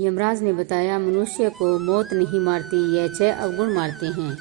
यमराज ने बताया, मनुष्य को मौत नहीं मारती, यह 6 अवगुण मारते हैं।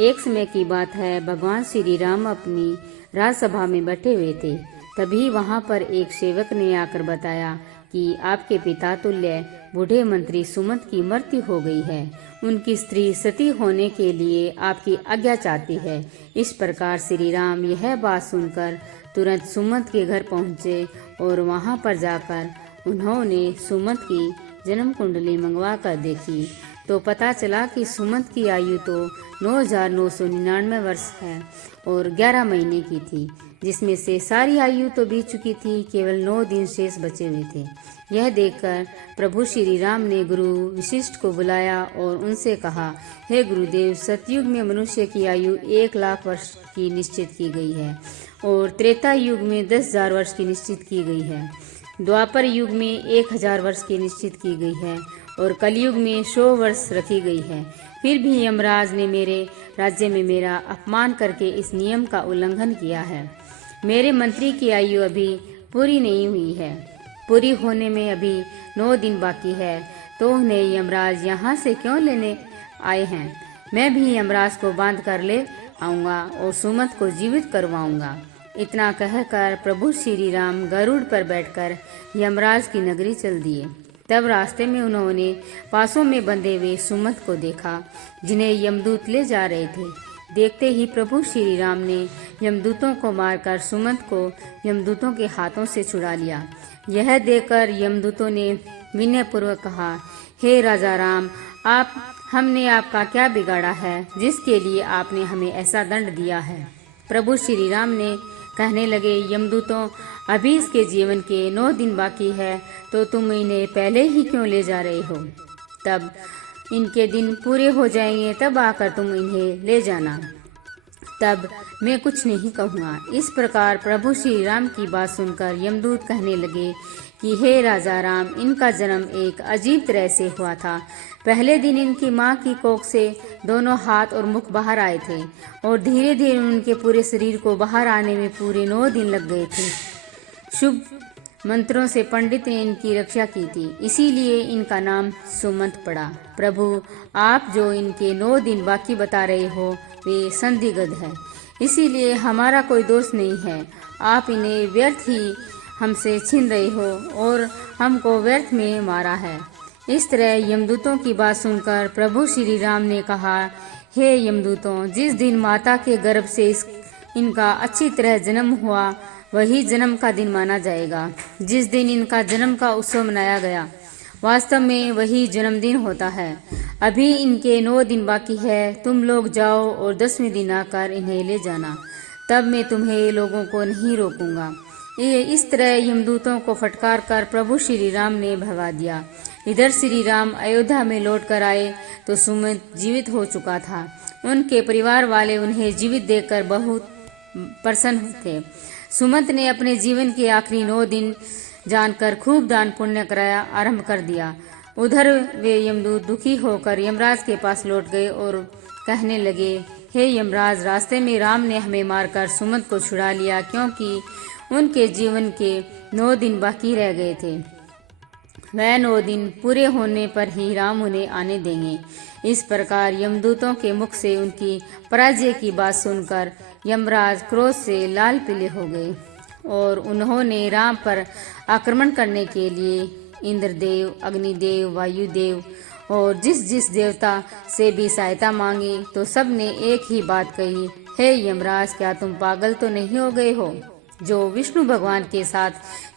एक समय की बात है, भगवान श्री राम अपनी राजसभा में बैठे हुए थे। तभी वहां पर एक सेवक ने आकर बताया कि आपके पिता तुल्य बूढ़े मंत्री सुमंत की मृत्यु हो गई है। उनकी स्त्री सती होने के लिए आपकी आज्ञा चाहती है। इस प्रकार श्री राम यह बात सुनकर तुरंत सुमंत के घर पहुँचे और वहां पर जाकर उन्होंने सुमंत की जन्म कुंडली मंगवा कर देखी तो पता चला कि सुमंत की आयु तो 9,999 वर्ष है और 11 महीने की थी, जिसमें से सारी आयु तो बीत चुकी थी, केवल 9 दिन शेष बचे हुए थे। यह देखकर प्रभु श्री राम ने गुरु वशिष्ठ को बुलाया और उनसे कहा, हे गुरुदेव, सतयुग में मनुष्य की आयु 1,00,000 वर्ष की निश्चित की गई है और त्रेता युग में 10,000 वर्ष की निश्चित की गई है। द्वापर युग में 1,000 वर्ष की निश्चित की गई है और कलयुग में 100 वर्ष रखी गई है। फिर भी यमराज ने मेरे राज्य में मेरा अपमान करके इस नियम का उल्लंघन किया है। मेरे मंत्री की आयु अभी पूरी नहीं हुई है, पूरी होने में अभी 9 दिन बाकी है, तो उन्हें यमराज यहाँ से क्यों लेने आए हैं? मैं भी यमराज को बांध कर ले आऊँगा और सुमंत को जीवित करवाऊँगा। इतना कहकर प्रभु श्री राम गरुड़ पर बैठकर यमराज की नगरी चल दिए। तब रास्ते में उन्होंने पासों में बंधे हुए सुमंत को देखा, जिन्हें यमदूत ले जा रहे थे। देखते ही प्रभु श्री राम ने यमदूतों को मारकर सुमंत को यमदूतों के हाथों से छुड़ा लिया। यह देखकर यमदूतों ने विनयपूर्वक कहा, हे राजा राम, हमने आपका क्या बिगाड़ा है जिसके लिए आपने हमें ऐसा दंड दिया है? प्रभु श्री राम ने कहने लगे, यमदूतों, अभी इसके जीवन के 9 दिन बाकी है, तो तुम इन्हें पहले ही क्यों ले जा रहे हो? तब इनके दिन पूरे हो जाएंगे, तब आकर तुम इन्हें ले जाना, तब मैं कुछ नहीं कहूँगा। इस प्रकार प्रभु श्री राम की बात सुनकर यमदूत कहने लगे कि हे राजा राम, इनका जन्म एक अजीब तरह से हुआ था। पहले दिन इनकी माँ की कोख से दोनों हाथ और मुख बाहर आए थे और धीरे धीरे उनके पूरे शरीर को बाहर आने में पूरे 9 दिन लग गए थे। शुभ मंत्रों से पंडित ने इनकी रक्षा की थी, इसीलिए इनका नाम सुमंत पड़ा। प्रभु, आप जो इनके 9 दिन बाकी बता रहे हो वे संदिग्ध है, इसीलिए हमारा कोई दोष नहीं है। आप इन्हें व्यर्थ ही हमसे छीन रहे हो और हमको व्यर्थ में मारा है। इस तरह यमदूतों की बात सुनकर प्रभु श्री राम ने कहा, हे यमदूतों, जिस दिन माता के गर्भ से इनका अच्छी तरह जन्म हुआ वही जन्म का दिन माना जाएगा। जिस दिन इनका जन्म का उत्सव मनाया गया, वास्तव में वही जन्मदिन होता है। अभी इनके 9 दिन बाकी है, तुम लोग जाओ और 10वें दिन आकर इन्हें ले जाना, तब मैं तुम्हें लोगों को नहीं रोकूंगा। इस तरह यमदूतों को फटकार कर प्रभु श्री राम ने भगा दिया। इधर श्री राम अयोध्या में लौट कर आए तो सुमंत जीवित हो चुका था। उनके परिवार वाले उन्हें जीवित देखकर बहुत प्रसन्न थे। सुमंत ने अपने जीवन के आखिरी 9 दिन जानकर खूब दान पुण्य कराया आरंभ कर दिया। उधर वे यमदूत दुखी होकर यमराज के पास लौट गए और कहने लगे, हे यमराज, रास्ते में राम ने हमें मारकर सुमंत को छुड़ा लिया, क्योंकि उनके जीवन के 9 दिन बाकी रह गए थे। वह 9 दिन पूरे होने पर ही राम उन्हें आने देंगे। इस प्रकार यमदूतों के मुख से उनकी पराजय की बात सुनकर यमराज क्रोध से लाल पीले हो गए और उन्होंने राम पर आक्रमण करने के लिए इंद्रदेव, अग्निदेव, वायुदेव और जिस देवता से भी सहायता मांगी, तो सब ने एक ही बात कही, हे यमराज, क्या तुम पागल तो नहीं हो गए हो जो विष्णु भगवान के साथ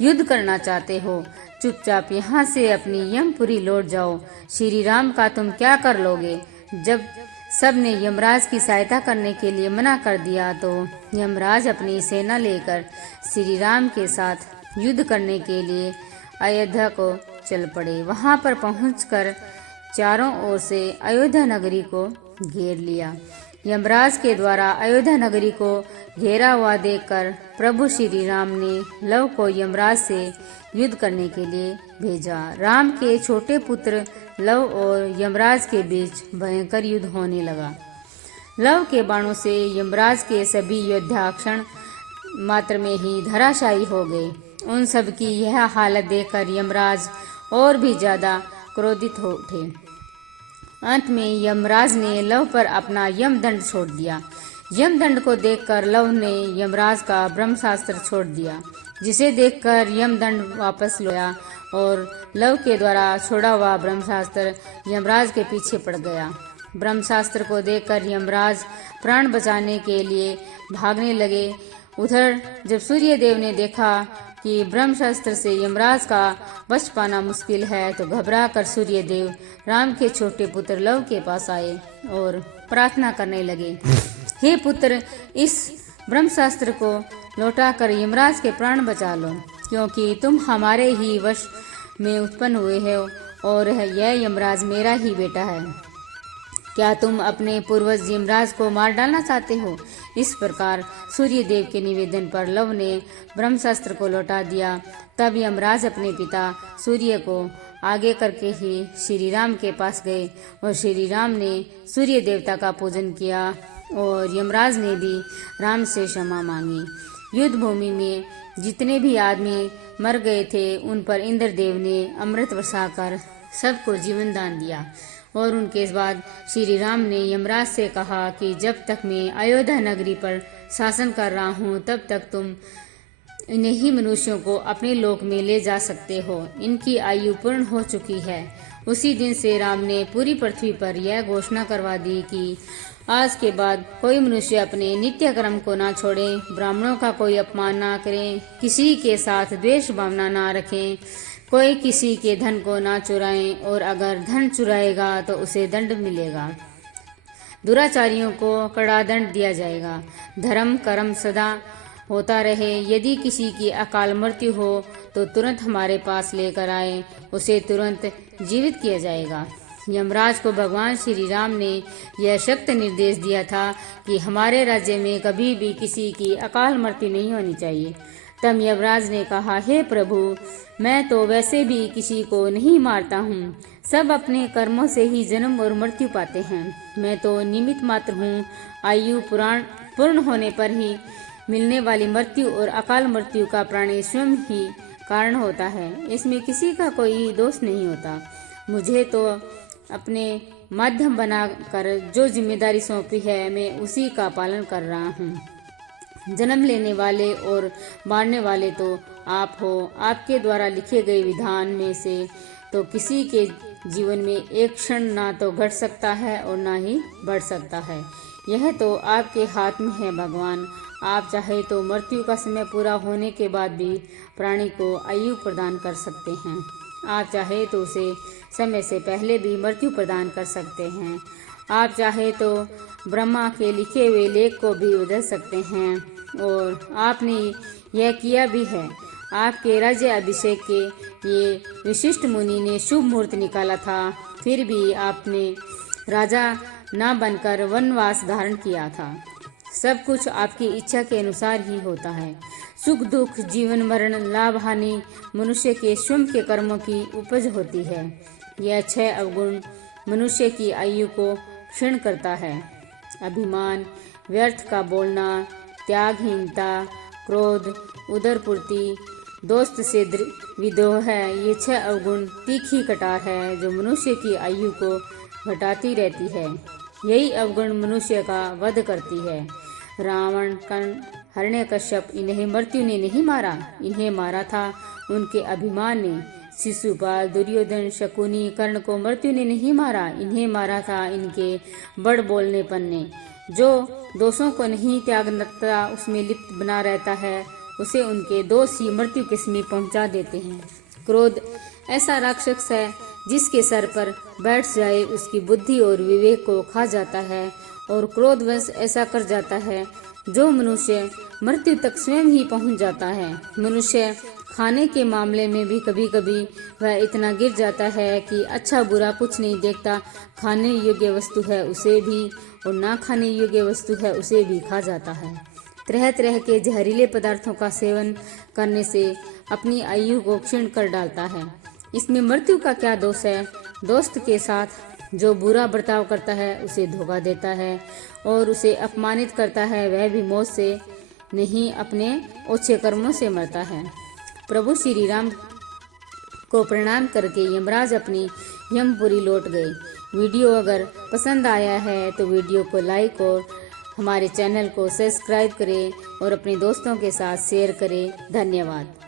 युद्ध करना चाहते हो? चुपचाप यहाँ से अपनी यमपुरी लौट जाओ। श्री राम का तुम क्या कर लोगे? जब सब ने यमराज की सहायता करने के लिए मना कर दिया तो यमराज अपनी सेना लेकर श्री राम के साथ युद्ध करने के लिए अयोध्या को चल पड़े। वहां पर पहुंचकर चारों ओर से अयोध्या नगरी को घेर लिया। यमराज के द्वारा अयोध्या नगरी को घेरा हुआ देखकर प्रभु श्री राम ने लव को यमराज से युद्ध करने के लिए भेजा। राम के छोटे पुत्र लव और यमराज के बीच भयंकर युद्ध होने लगा। लव के बाणों से यमराज के सभी योद्धा क्षण मात्र में ही धराशायी हो गए। उन सब की यह हालत देखकर यमराज और भी ज्यादा क्रोधित हो उठे। अंत में यमराज ने लव पर अपना यमदंड छोड़ दिया। यमदंड को देखकर लव ने यमराज का ब्रह्मास्त्र छोड़ दिया, जिसे देखकर यमदंड वापस लोया और लव के द्वारा छोड़ा हुआ ब्रह्मास्त्र यमराज के पीछे पड़ गया। ब्रह्मास्त्र को देखकर यमराज प्राण बचाने के लिए भागने लगे। उधर जब सूर्यदेव ने देखा कि ब्रह्मास्त्र से यमराज का बच पाना मुश्किल है, तो घबरा कर सूर्यदेव राम के छोटे पुत्र लव के पास आए और प्रार्थना करने लगे, हे पुत्र, इस ब्रह्मास्त्र को लौटाकर यमराज के प्राण बचा लो, क्योंकि तुम हमारे ही वश में उत्पन्न हुए हो और यह यमराज मेरा ही बेटा है। क्या तुम अपने पूर्वज यमराज को मार डालना चाहते हो? इस प्रकार सूर्यदेव के निवेदन पर लव ने ब्रह्मास्त्र को लौटा दिया। तब यमराज अपने पिता सूर्य को आगे करके ही श्री राम के पास गए और श्री राम ने सूर्य देवता का पूजन किया और यमराज ने भी राम से क्षमा मांगी। युद्ध भूमि में जितने भी आदमी मर गए थे, उन पर इंद्रदेव ने अमृत बरसाकर सबको जीवन दान दिया। और उनके बाद श्री राम ने यमराज से कहा कि जब तक मैं अयोध्या नगरी पर शासन कर रहा हूँ, तब तक तुम इन्हीं मनुष्यों को अपने लोक में ले जा सकते हो। इनकी आयु पूर्ण हो चुकी है। उसी दिन से राम ने पूरी पृथ्वी पर यह घोषणा करवा दी कि आज के बाद कोई मनुष्य अपने नित्य कर्म को ना छोड़े, ब्राह्मणों का कोई अपमान ना करे, किसी के साथ द्वेष भावना ना रखें, कोई किसी के धन को ना चुराएं और अगर धन चुराएगा तो उसे दंड मिलेगा। दुराचारियों को कड़ा दंड दिया जाएगा। धर्म कर्म सदा होता रहे। यदि किसी की अकाल मृत्यु हो तो तुरंत हमारे पास लेकर आए, उसे तुरंत जीवित किया जाएगा। यमराज को भगवान श्री राम ने यह सख्त निर्देश दिया था कि हमारे राज्य में कभी भी किसी की अकाल मृत्यु नहीं होनी चाहिए। तब यमराज ने कहा, हे प्रभु, मैं तो वैसे भी किसी को नहीं मारता हूँ। सब अपने कर्मों से ही जन्म और मृत्यु पाते हैं। मैं तो निमित्त मात्र हूँ। आयु पूर्ण होने पर ही मिलने वाली मृत्यु और अकाल मृत्यु का प्राणी स्वयं ही कारण होता है। इसमें किसी का कोई दोष नहीं होता। मुझे तो अपने माध्यम बनाकर जो जिम्मेदारी सौंपी है, मैं उसी का पालन कर रहा हूँ। जन्म लेने वाले और मारने वाले तो आप हो। आपके द्वारा लिखे गए विधान में से तो किसी के जीवन में एक क्षण ना तो घट सकता है और ना ही बढ़ सकता है। यह तो आपके हाथ में है भगवान। आप चाहे तो मृत्यु का समय पूरा होने के बाद भी प्राणी को आयु प्रदान कर सकते हैं। आप चाहे तो उसे समय से पहले भी मृत्यु प्रदान कर सकते हैं। आप चाहे तो ब्रह्मा के लिखे हुए लेख को भी बदल सकते हैं और आपने यह किया भी है। आपके राज्य अभिषेक के ये विशिष्ट मुनि ने शुभ मुहूर्त निकाला था, फिर भी आपने राजा ना बनकर वनवास धारण किया था। सब कुछ आपकी इच्छा के अनुसार ही होता है। सुख दुख, जीवन मरण, लाभ हानि मनुष्य के स्वयं के कर्मों की उपज होती है। यह 6 अवगुण मनुष्य की आयु को क्षीण करता है। अभिमान, व्यर्थ का बोलना, त्यागहीनता, क्रोध, उदरपूर्ति, दोस्त से विद्रोह है। ये 6 अवगुण तीखी कटार है जो मनुष्य की आयु को घटाती रहती है। यही अवगुण मनुष्य का वध करती है। रावण, कर्ण, हिरण्यकश्यप, इन्हें मृत्यु ने नहीं मारा, इन्हें मारा था उनके अभिमान ने। शिशुपाल, दुर्योधन, शकुनी, कर्ण को मृत्यु ने नहीं मारा, इन्हें मारा था इनके बड़ बोलनेपन ने। जो दोषों को नहीं त्यागता, उसमें लिप्त बना रहता है, उसे उनके दोष ही मृत्यु के समीप पहुंचा देते हैं। क्रोध ऐसा राक्षस है जिसके सर पर बैठ जाए उसकी बुद्धि और विवेक को खा जाता है और क्रोधवश ऐसा कर जाता है जो मनुष्य मृत्यु तक स्वयं ही पहुंच जाता है। मनुष्य खाने के मामले में भी कभी कभी वह इतना गिर जाता है कि अच्छा बुरा कुछ नहीं देखता, खाने योग्य वस्तु है उसे भी और ना खाने योग्य वस्तु है उसे भी खा जाता है। तरह तरह के जहरीले पदार्थों का सेवन करने से अपनी आयु को क्षीण कर डालता है। इसमें मृत्यु का क्या दोष है? दोस्त के साथ जो बुरा बर्ताव करता है उसे धोखा देता है और उसे अपमानित करता है, वह भी मौत से नहीं अपने ओछे कर्मों से मरता है। प्रभु श्री राम को प्रणाम करके यमराज अपनी यमपुरी लौट गए। वीडियो अगर पसंद आया है तो वीडियो को लाइक और हमारे चैनल को सब्सक्राइब करें और अपने दोस्तों के साथ शेयर करें। धन्यवाद।